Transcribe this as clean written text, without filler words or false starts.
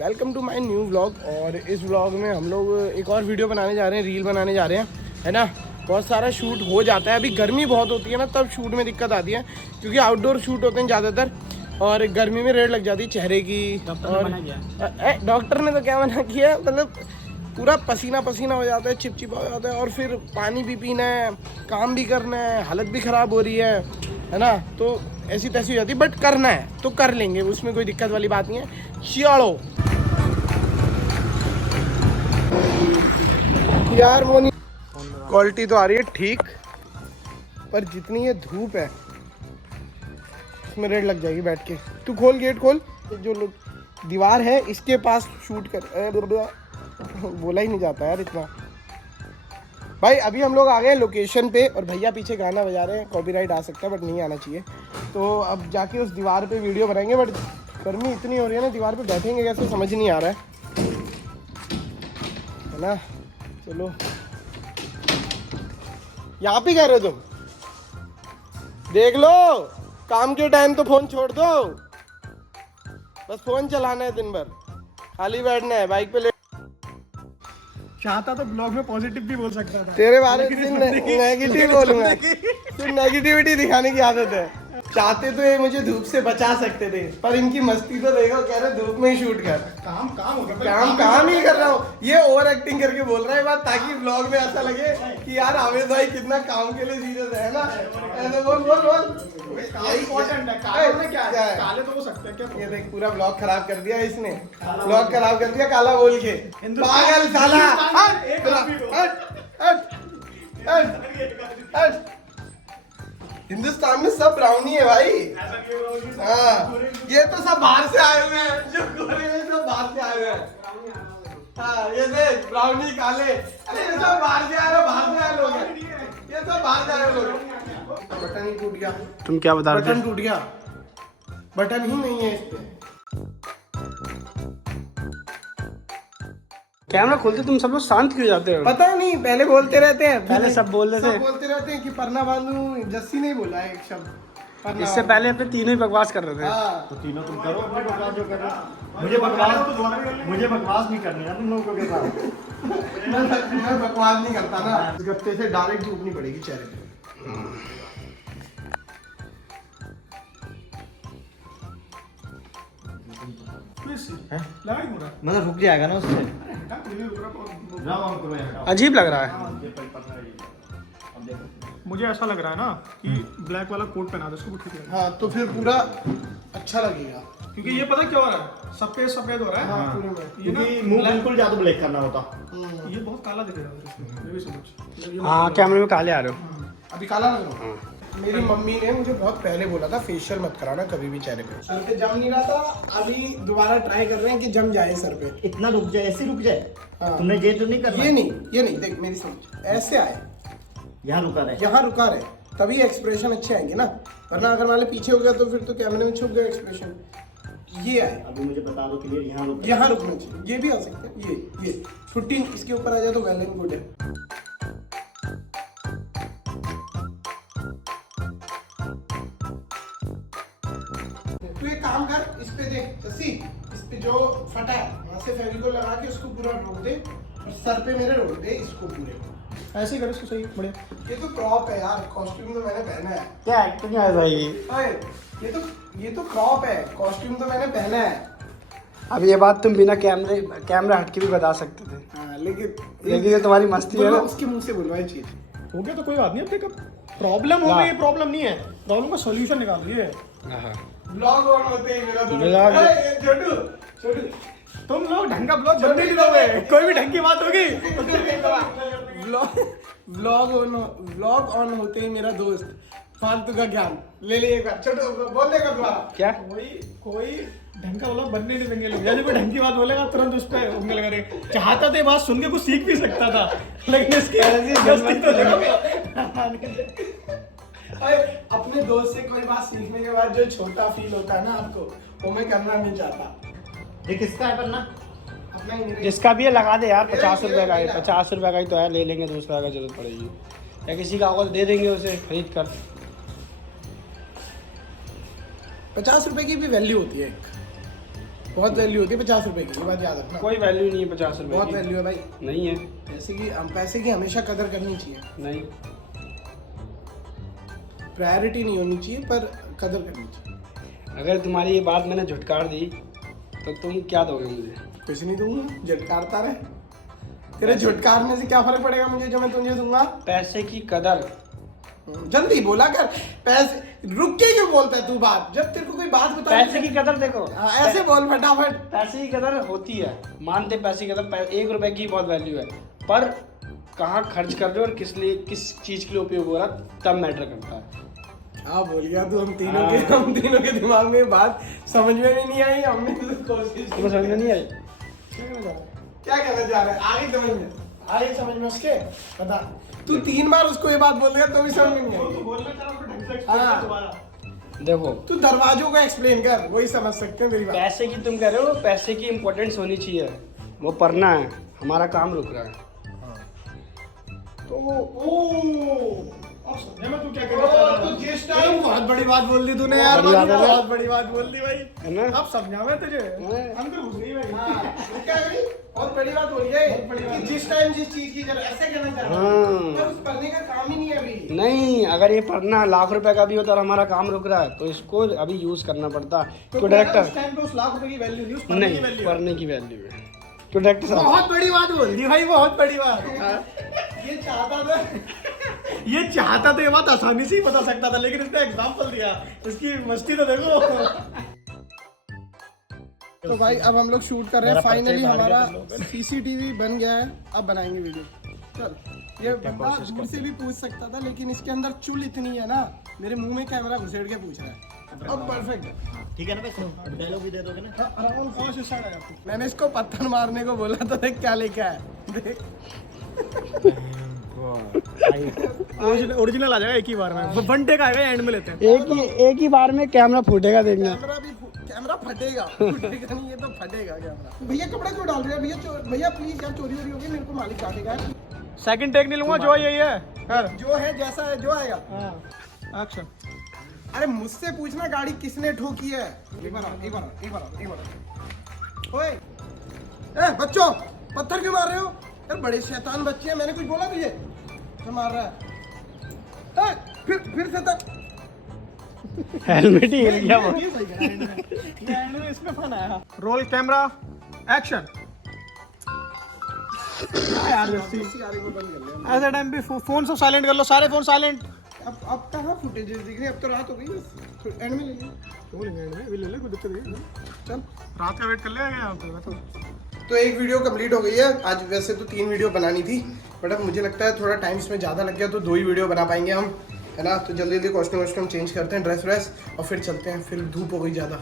Welcome to my new vlog. और इस vlog में हम लोग एक और वीडियो बनाने जा रहे हैं, रील बनाने जा रहे हैं, है ना। बहुत सारा शूट हो जाता है, अभी गर्मी बहुत होती है ना, तब शूट में दिक्कत आती है क्योंकि आउटडोर शूट होते हैं ज़्यादातर और गर्मी में रेड लग जाती है चेहरे की। और डॉक्टर ने तो क्या मना किया, मतलब पूरा पसीना पसीना हो जाता है, चिपचिपा हो जाता है और फिर पानी भी पीना है, काम भी करना है, हालत भी ख़राब हो रही है ना। तो ऐसी तैसी हो जाती है, बट करना है तो कर लेंगे, उसमें कोई दिक्कत वाली बात नहीं है। चलो यार मोनी, क्वालिटी तो आ रही है ठीक, पर जितनी ये धूप है उसमें रेड लग जाएगी बैठ के। तू खोल, गेट खोल। जो लोग दीवार है इसके पास शूट कर, बोला ही नहीं जाता यार इतना। भाई अभी हम लोग आ गए लोकेशन पे और भैया पीछे गाना बजा रहे हैं, कॉपीराइट आ सकता है बट नहीं आना चाहिए। तो अब जाके उस दीवार पे वीडियो बनाएंगे, बट गर्मी इतनी हो रही है ना, दीवार पे बैठेंगे कैसे समझ नहीं आ रहा है ना। चलो, यहाँ पे कह रहे हो तुम, देख लो काम के टाइम तो फोन छोड़ दो, बस फोन चलाना है दिन भर, खाली बैठना है बाइक पे। चाहता तो ब्लॉग में पॉजिटिव भी बोल सकता था, तेरे बारे में नेगेटिव बोलूंगा, फिर नेगेटिविटी दिखाने की आदत है। चाहते तो ये मुझे धूप से बचा सकते थे, पर इनकी मस्ती तो देखो, कह रहे धूप में ही शूट कर। काम ही कर रहा हूँ, ये ओवर एक्टिंग करके बोल रहा है बात, ताकि ब्लॉग में ऐसा लगे कि यार आवेद भाई कितना काम के लिए सीरियस है ना। ऐसे बोल बोल बोल, काले में क्या है? काले तो हो सकते हैं क्या? ये देख पूरा ब्लॉग खराब कर दिया इसने, ब्लॉग खराब कर दिया काला बोल के, पागल साला। हिंदुस्तान में सब ब्राउनी है भाई। हाँ, ये तो सब बाहर से आए हुए हैं, जो गोरे हैं सब बाहर से आए हुए हैं। हाँ, ये देख ब्राउनी काले, अरे ये सब बाहर से आए लोग हैं, ये सब बाहर से आए लोग हैं। बटन ही टूट गया। तुम क्या बता रहे थे? बटन टूट गया, बटन ही नहीं है इस पे। कैमरा खोलते तुम सब लोग शांत क्यों जाते हो? पता नहीं, पहले बोलते रहते हैं, पहले सब बोल रहे थे, सब बोलते रहते हैं कि परना बांधू, जस्सी नहीं बोला एक शब्द। इससे पहले अपने तीनों ही बकवास कर रहे थे। हाँ। तो तीनों तुम करो अपनी बकवास जो कर रहे हो। मुझे बकवास नहीं करनी है तुम लोगों के साथ। मैं बकवास नहीं करता ना, गत्ते से डायरेक्ट धूपनी पड़ेगी चेहरे पे। मतलब रुक जाएगा ना उससे। अजीब लग रहा है। मुझे ऐसा लग रहा है ना कि ब्लैक वाला कोट पहना दो उसको, ठीक है। हाँ तो फिर पूरा अच्छा लगेगा, क्योंकि ये पता क्या हो रहा है, सफेद सफेद हो रहा है। हाँ पूरे में। ये ना क्योंकि मुंह बिल्कुल ज्यादा ब्लैक करना होता। ये बहुत काला दिख रहा है इसमें, ये भी समझ। हाँ कैमरे में काले आ रहे हो। अभी काला लग रहा हूँ। मेरी मम्मी ने मुझे बहुत पहले बोला था फेशियल मत कराना कभी भी चेहरे पे, सर पे जम नहीं रहा था। अभी दोबारा ट्राई कर रहे हैं कि जम जाए सर पे। इतना रुक जाए, ऐसे रुक जाए। हाँ। तुमने ये तो नहीं करना। ये नहीं देख मेरी समझ, ऐसे आए, यहाँ रुका रहे, यहाँ रुका रहे, तभी एक्सप्रेशन अच्छे आएंगे ना। वरना अगर मान लो पीछे हो गया तो फिर तो कैमरे में छुप गया एक्सप्रेशन। ये आए, अभी मुझे बता दो क्लियर, यहाँ रुक। यहाँ रुकना चाहिए। ये भी आ सकते हैं, ये 15 इसके ऊपर आ जाए तो वेल एंड गुड है। तू एक काम कर, इस पे देख जस्सी, इस पे जो फटा है वहाँ से फेविकोल लगा के उसको पूरा रोक दे और सर पे मेरे रोक दे इसको पूरे। ऐसे ही करो इसको, सही बढ़िया। ये तो क्रॉप है यार, कॉस्ट्यूम तो मैंने पहना है। क्या एक्टिंग है भाई? अरे ये तो क्रॉप है, कॉस्ट्यूम तो मैंने पहना है। अब ये बात तुम बिना कैमरा हट के भी बता सकते थे। हाँ, लेकिन ये तुम्हारी मस्ती है ना। उसके मुंह से बोलवाए चीज। हो गया तो कोई बात नहीं, अब देखो प्रॉब्लम हो गई, प्रॉब्लम नहीं है, प्रॉब्लम का सॉल्यूशन निकाल दिए। ब्लॉग ऑन होते ही मेरा ब्लॉग- छोटू तुम लोग ढंग का ब्लॉग बनने नहीं दोगे, कोई भी ढंग की बात होगी। व्लॉग ऑन होते ही मेरा दोस्त फालतू का ज्ञान ले लिए एक बार। छोटू बोलने का द्वारा क्या? कोई ढंग का ब्लॉग बनने नहीं देंगे लोग। जैसे कोई ढंग की बात बोलेगा तुरंत उस पर उंगली लगा रहे। चाहता तो ये बात सुन के कुछ सीख भी सकता था, लेकिन इसकी मस्ती तो देखो। अरे अपने दोस्त से कोई बात सीखने के बाद जो छोटा फील होता है ना आपको, वो मैं करना नहीं चाहता। ये किसका है करना? अपना ही मेरे। जिसका भी है लगा दे यार, 50 रुपए का है, 50 रुपए का ही तो है, ले लेंगे, दूसरा का जरूरत पड़ेगी या किसी का होगा तो दे देंगे उसे खरीद कर। 50 रुपए की भी वैल्यू होती है एक, बहुत वैल्यू होती है 50 रुपए की, ये बात याद रखना। कोई वैल्यू नहीं है 50 रुपए बहुत की। वैल्यू है भाई, नहीं है। पैसे की हमेशा कदर करनी चाहिए, नहीं। प्रायोरिटी नहीं होनी चाहिए पर कदर करनी चाहिए। अगर तुम्हारी ये बात मैंने झुटकार दी तो तुम क्या दोगे मुझे? कुछ नहीं दूंगा, झटकारता रहे। तेरे झटकारने से क्या फर्क पड़ेगा मुझे जो मैं तुझे दूंगा? पैसे की कदर। जल्दी बोला कर, पैसे रुक के क्यों बोलता है तू बात? जब तेरे को कोई बात बता, पैसे की कदर देखो, ऐसे बोल फटाफट। पैसे की कदर होती है, मानते पैसे की कदर, 1 रुपए की बहुत वैल्यू है, पर कहाँ खर्च कर रहे हो और किस लिए, किस चीज के लिए उपयोग हो रहा तब मैटर करता है। हाँ बोल गया तू, हम तीनों के दिमाग में बात समझ में भी नहीं आई, हमने तो कोशिश की। तुम्हें समझ में नहीं आई? क्या कहना चाह रहा है? आगे समझ में उसके बता। तू 3 बार उसको ये बात बोल देगा तो भी समझ में नहीं तू आई। बोलना चाह रहा हूँ, ढंग से हाँ। explain कर दोबारा। देखो, तू दरवाजों को एक्सप्लेन कर, वही समझ सकते हैं मेरी बात। पैसे की तुम कह रहे हो, पैसे की इम्पोर्टेंस होनी चाहिए, वो पढ़ना है, हमारा काम रुक रहा है। तो ओ अब समझा मैं तू क्या कहना चाह रहा तो है। जिस टाइम बहुत बड़ी बात बोल दी तूने यार, बड़ी बात है ना? बहुत बड़ी बात बोल दी भाई। है ना? अब समझा मैं तुझे, हाँ। अंदर घुस गई भाई। क्या है भाई? बहुत बड़ी बात बोली है कि जिस टाइम जिस चीज की जरूरत, ऐसे कहना चाह रहा हूं। पर उस पढ़ने का काम ही नहीं है अभी। नहीं, अगर ये पढ़ना लाख रुपए का भी होता और हमारा काम रुक रहा है तो इसको अभी यूज करना पड़ता। तो तो डायरेक्टर उस टाइम पे उस लाख रुपए की वैल्यू नहीं, उस पढ़ने की नहीं, वैल्यू है। पढ़ने की वैल्यू है। तो डायरेक्टर साहब, बहुत बड़ी बात बोल दी भाई, बहुत बड़ी बात। ये चाहता था, ये चाहता तो ये बात आसानी से ही बता सकता था, लेकिन इसने एग्जांपल दिया, इसकी मस्ती तो देखो। तो भाई अब हम लोग शूट कर रहे हैं, मेरा फाइनली पर्चे मार हमारा गया तुम लोगों सीसीटीवी बन गया है। अब बनाएंगे वीडियो। चल, ये बंदा दूर से भी पूछ सकता था, लेकिन इसके अंदर चुल इतनी है ना, मेरे मुंह में कैमरा घुसेड़ के पूछ रहा है। अब परफेक्ट है। ठीक है ना भाई, डायलॉग भी दे दोगे ना? कौन सी साइड है? मैंने इसको पत्थर मारने को बोला था, देख क्या लेके आया। देख ओरिजिनल आ जाएगा एक ही बार में, वन टेक आएगा, एंड में लेते हैं। एक ही बार में कैमरा फूटेगा, देखना। कैमरा फटेगा, फटेगा नहीं, ये तो फटेगा कैमरा। भैया कपड़ा क्यों डाल रहे हैं? भैया प्लीज यार, चोरी वोरी होगी, मेरे को मालिक काटेगा। सेकंड टेक नहीं लूंगा, जो यही है कर। जो है जैसा है जो आएगा। हाँ, एक्शन। अरे मुझसे पूछना गाड़ी किसने ठोकी है। एक बार। ओए, ए बच्चों, पत्थर क्यों मार रहे हो? यार बड़े शैतान बच्चे हैं, मैंने कुछ बोला तुझे? क्या मार रहा है? फिर से तक हेलमेट ही हिल गया वो। इसमें फन आया। Roll camera, action. यार ऐसे टाइम पे फोन सब साइलेंट कर लो, सारे फोन साइलेंट। अब कहाँ फुटेज दिख रही है? अब तो रात हो गई, बस एंड में ले लेंगे। कोई दिक्कत नहीं। चल, रात का वेट कर लेगा यहाँ पे। तो एक वीडियो कंप्लीट हो गई है आज। वैसे तो 3 वीडियो बनानी थी, बट अब मुझे लगता है थोड़ा टाइम इसमें ज़्यादा लग गया, तो 2 ही वीडियो बना पाएंगे हम, है ना। तो जल्दी जल्दी कॉस्ट्यूम वॉस्ट्यूम चेंज करते हैं, ड्रेस व्रेस, और फिर चलते हैं। फिर धूप हो गई ज़्यादा।